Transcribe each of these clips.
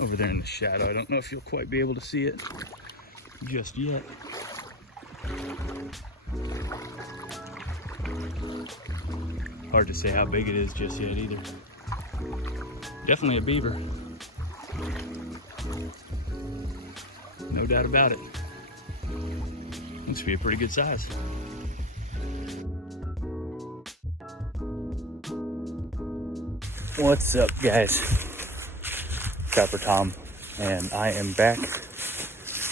over there in the shadow. I don't know if you'll quite be able to see it just yet. Hard to say how big it is just yet either. Definitely a beaver. No doubt about it. Must be a pretty good size. What's up, guys? Trapper Tom, and I am back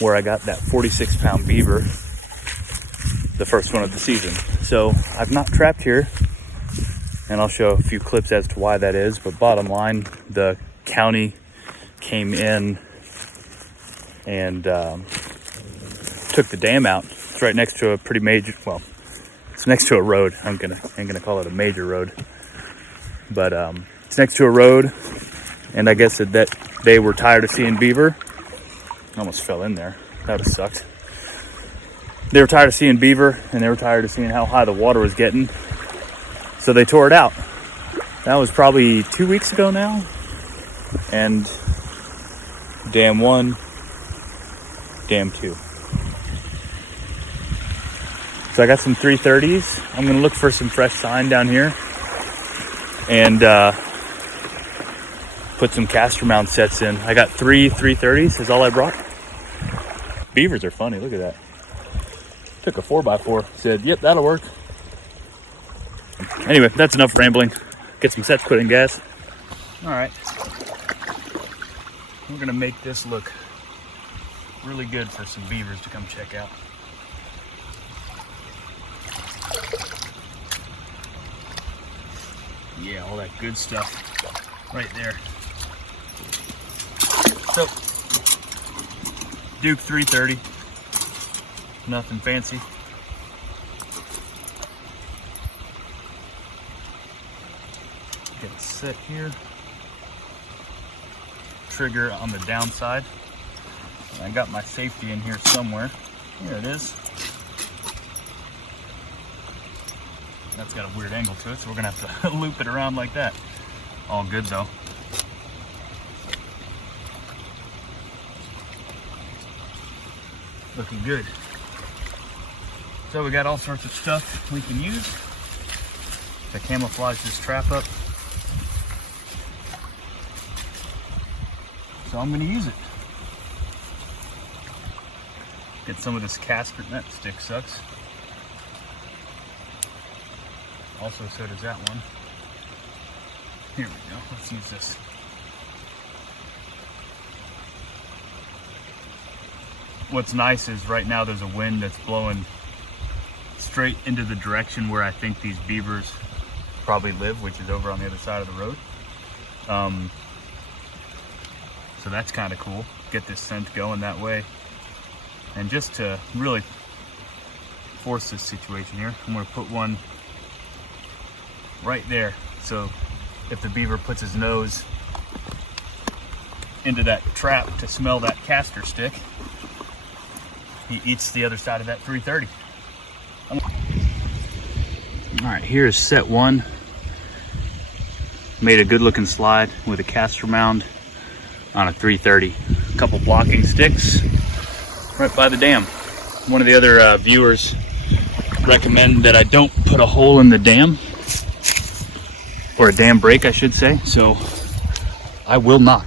where I got that 46-pound beaver, the first one of the season. So I've not trapped here, and I'll show a few clips as to why that is, but bottom line, the county came in and took the dam out. It's right next to a pretty major, well, it's next to a road. I ain't gonna call it a major road, but it's next to a road, and I guess that they were tired of seeing beaver. I almost fell in there. That would have sucked. They were tired of seeing beaver, and they were tired of seeing how high the water was getting. So they tore it out. That was probably 2 weeks ago now. And dam 1, dam 2. So I got some 330s. I'm gonna look for some fresh sign down here and put some caster mount sets in. I got 3 330s is all I brought. Beavers are funny, look at that. Took a 4x4, said, yep, that'll work. Anyway, that's enough rambling. Get some sets put in, guys. All right. We're gonna make this look really good for some beavers to come check out. Yeah, all that good stuff right there. So, Duke 330, nothing fancy. Get it set here. Trigger on the downside. And I got my safety in here somewhere. Here it is. That's got a weird angle to it, so we're gonna have to loop it around like that. All good though. Looking good. So we got all sorts of stuff we can use to camouflage this trap up. So I'm gonna use it. Get some of this caster, that stick sucks. Also, so does that one. Here we go, let's use this. What's nice is right now there's a wind that's blowing straight into the direction where I think these beavers probably live, which is over on the other side of the road. So that's kind of cool. Get this scent going that way. And just to really force this situation here, I'm gonna put one right there. So if the beaver puts his nose into that trap to smell that caster stick, he eats the other side of that 330. All right, here's set 1. Made a good looking slide with a caster mound on a 330. A couple blocking sticks right by the dam. One of the other viewers recommended that I don't put a hole in the dam, or a dam break I should say, so I will not.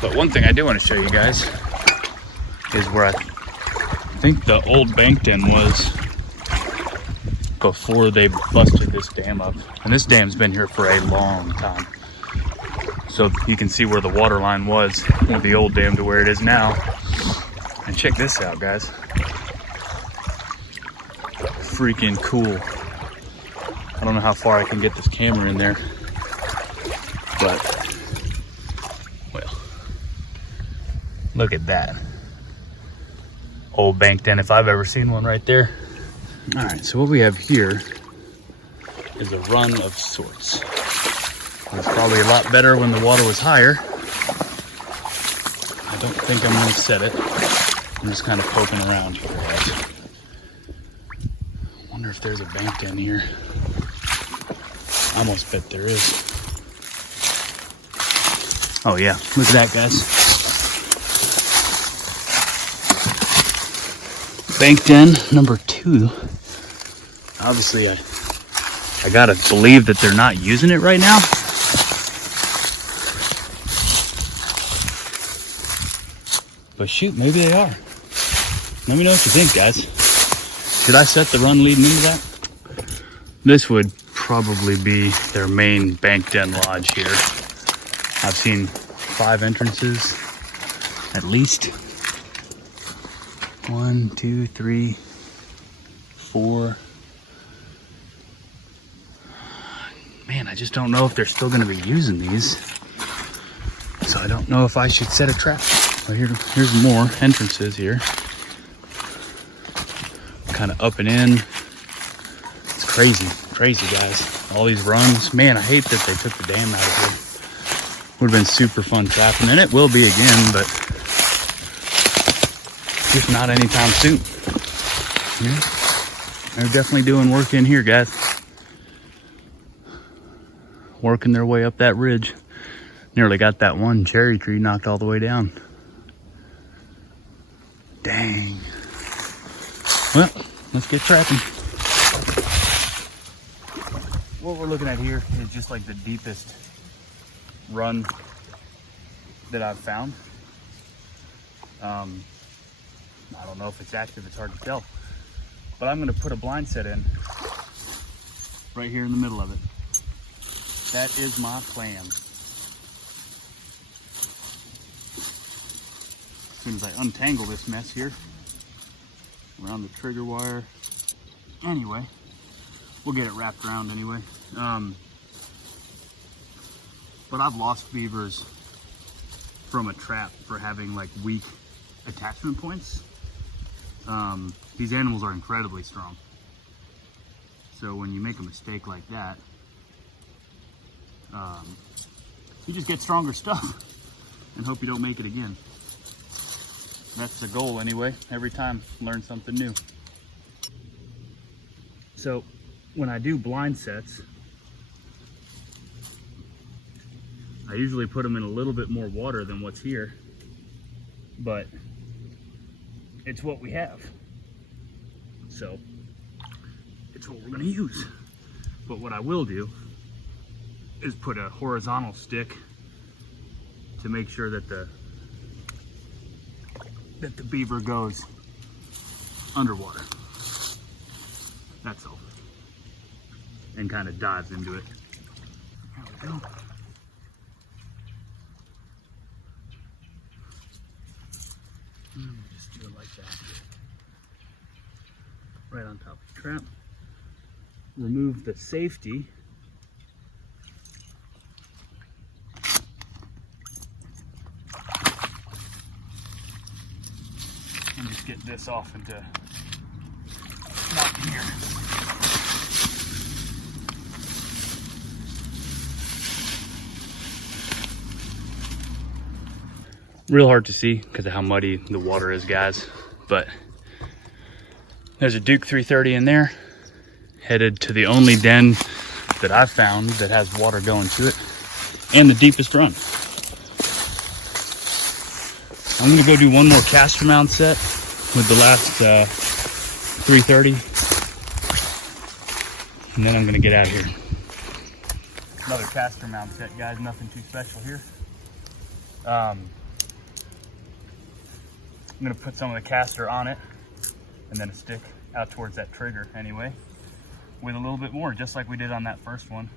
But one thing I do want to show you guys is where I think the old bank den was before they busted this dam up. And this dam's been here for a long time. So you can see where the water line was with the old dam to where it is now. And check this out, guys. Freaking cool. I don't know how far I can get this camera in there, but, well, look at that. Old bank den, if I've ever seen one right there. All right, so what we have here is a run of sorts. It was probably a lot better when the water was higher. I don't think I'm gonna set it. I'm just kind of poking around here, guys. I wonder if there's a bank den here. I almost bet there is. Oh yeah, look at that, guys. Bank den number 2. Obviously, I gotta believe that they're not using it right now. But shoot, maybe they are. Let me know what you think, guys. Should I set the run leading into that? This would probably be their main bank den lodge here. I've seen 5 entrances at least. 1, 2, 3, 4. Man, I just don't know if they're still going to be using these. So I don't know if I should set a trap. But here's more entrances here. Kind of up and in. It's crazy, guys. All these runs. Man, I hate that they took the dam out of here. Would have been super fun trapping, and it will be again, but just not anytime soon. Yeah. They're definitely doing work in here, guys. Working their way up that ridge. Nearly got that one cherry tree knocked all the way down. Dang. Well, let's get trapping. What we're looking at here is just like the deepest run that I've found. I don't know if it's active, it's hard to tell. But I'm gonna put a blind set in right here in the middle of it. That is my plan. As soon as I untangle this mess here around the trigger wire. Anyway, we'll get it wrapped around anyway. But I've lost beavers from a trap for having like weak attachment points. These animals are incredibly strong. So when you make a mistake like that, you just get stronger stuff and hope you don't make it again. That's the goal anyway. Every time, learn something new. So when I do blind sets, I usually put them in a little bit more water than what's here, but it's what we have. So it's what we're gonna use. But what I will do is put a horizontal stick to make sure that the beaver goes underwater. That's all. And kind of dives into it. There we go. Just do it like that. Right on top of the trap. Remove the safety. And just get this off into not here. Real hard to see because of how muddy the water is, guys. But there's a Duke 330 in there, headed to the only den that I've found that has water going to it, and the deepest run. I'm gonna go do one more caster mount set with the last 330, and then I'm gonna get out of here. Another caster mount set, guys, nothing too special here. I'm gonna put some of the caster on it and then a stick out towards that trigger anyway, with a little bit more, just like we did on that first one.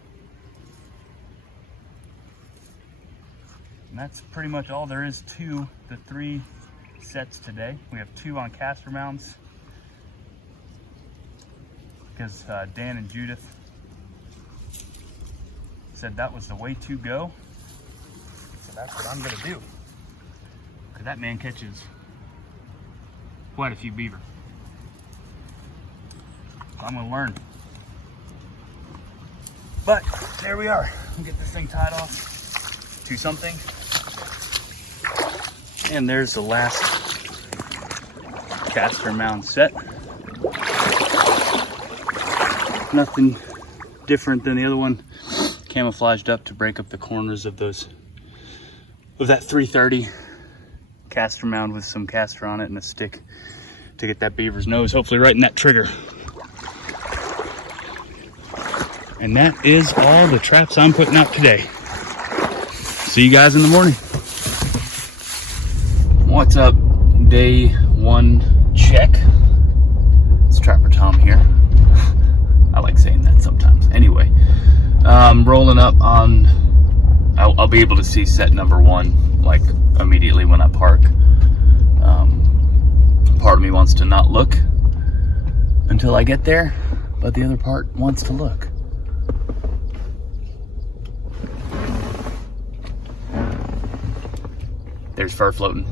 And that's pretty much all there is to the 3 sets today. We have 2 on caster mounts because Dan and Judith said that was the way to go. So that's what I'm gonna do. Because that man catches quite a few beaver. So I'm gonna learn. But there we are. We'll get this thing tied off to something. And there's the last caster mount set. Nothing different than the other one. Camouflaged up to break up the corners of those of that 330 caster mound with some caster on it and a stick to get that beaver's nose, hopefully right in that trigger. And that is all the traps I'm putting out today. See you guys in the morning. What's up? Day one check. It's Trapper Tom here. I like saying that sometimes. Anyway, rolling up on, I'll be able to see set number one like immediately when I park. Part of me wants to not look until I get there, but the other part wants to look. There's fur floating.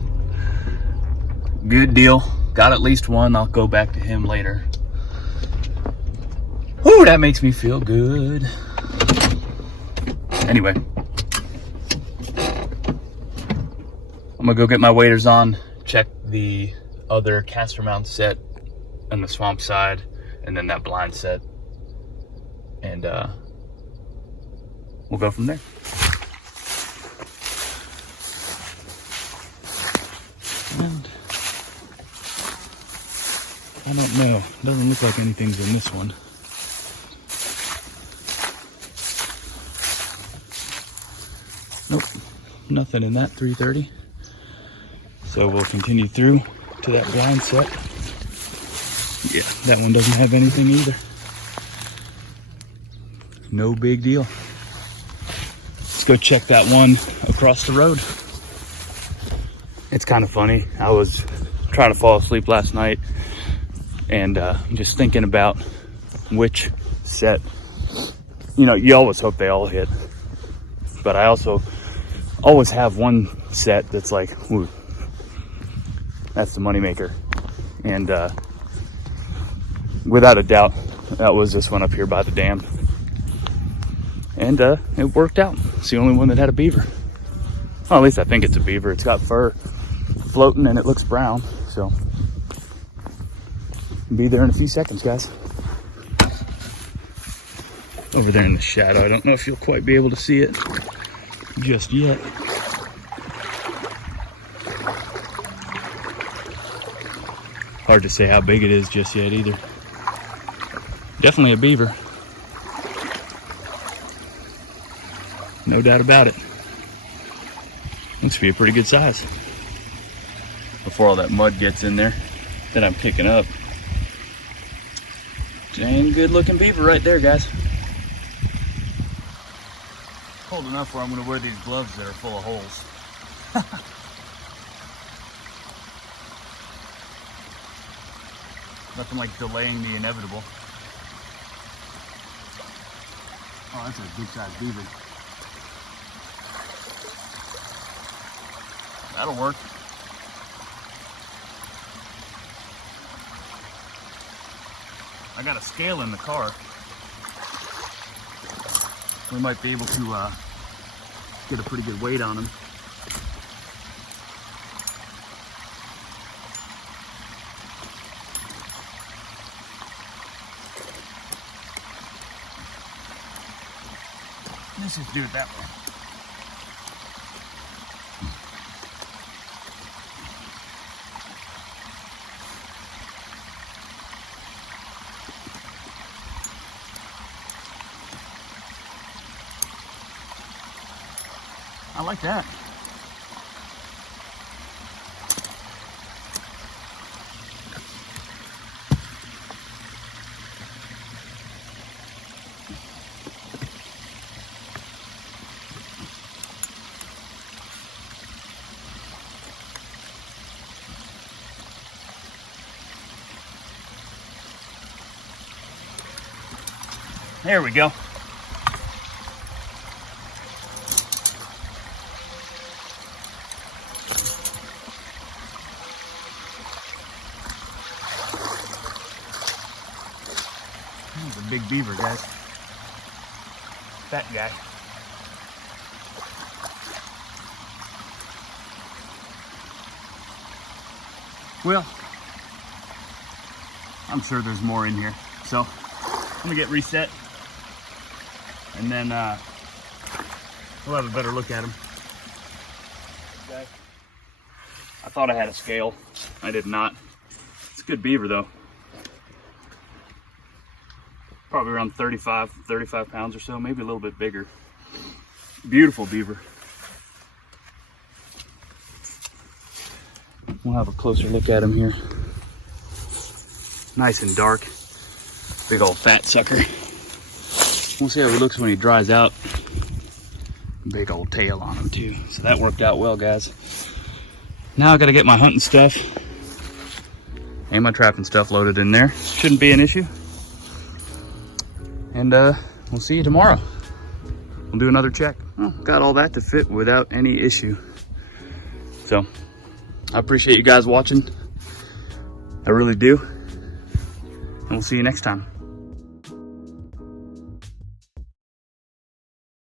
Good deal. Got at least one. I'll go back to him later. Ooh, that makes me feel good. Anyway, I'm gonna go get my waders on, check the other caster mound set on the swamp side, and then that blind set, and we'll go from there. And I don't know, doesn't look like anything's in this one. Nope, nothing in that 330. So we'll continue through to that blind set. Yeah, that one doesn't have anything either. No big deal. Let's go check that one across the road. It's kind of funny. I was trying to fall asleep last night and just thinking about which set. You know, you always hope they all hit. But I also always have one set that's like, ooh, that's the moneymaker. And without a doubt, that was this one up here by the dam. And it worked out. It's the only one that had a beaver. Well, at least I think it's a beaver. It's got fur floating and it looks brown. So, be there in a few seconds, guys. Over there in the shadow. I don't know if you'll quite be able to see it just yet. Hard to say how big it is just yet either. Definitely a beaver. No doubt about it. Looks to be a pretty good size. Before all that mud gets in there that I'm picking up. Dang good looking beaver right there, guys. Cold enough where I'm going to wear these gloves that are full of holes. Nothing like delaying the inevitable. Oh, that's a big size beaver. That'll work. I got a scale in the car. We might be able to get a pretty good weight on him. Let's just do it that way. I like that. There we go. He's a big beaver, guys. Fat guy. Well, I'm sure there's more in here. So I'm gonna get reset and then we'll have a better look at him. guy. I thought I had a scale. I did not. It's a good beaver though. Probably around 35 pounds or so, maybe a little bit bigger. Beautiful beaver. We'll have a closer look at him here. Nice and dark. Big old fat sucker. We'll see how he looks when he dries out. Big old tail on him too. So that worked out well, guys. Now I gotta get my hunting stuff and my trapping stuff loaded in there. Shouldn't be an issue. And we'll see you tomorrow. We'll do another check. Well, got all that to fit without any issue. So I appreciate you guys watching. I really do. And we'll see you next time.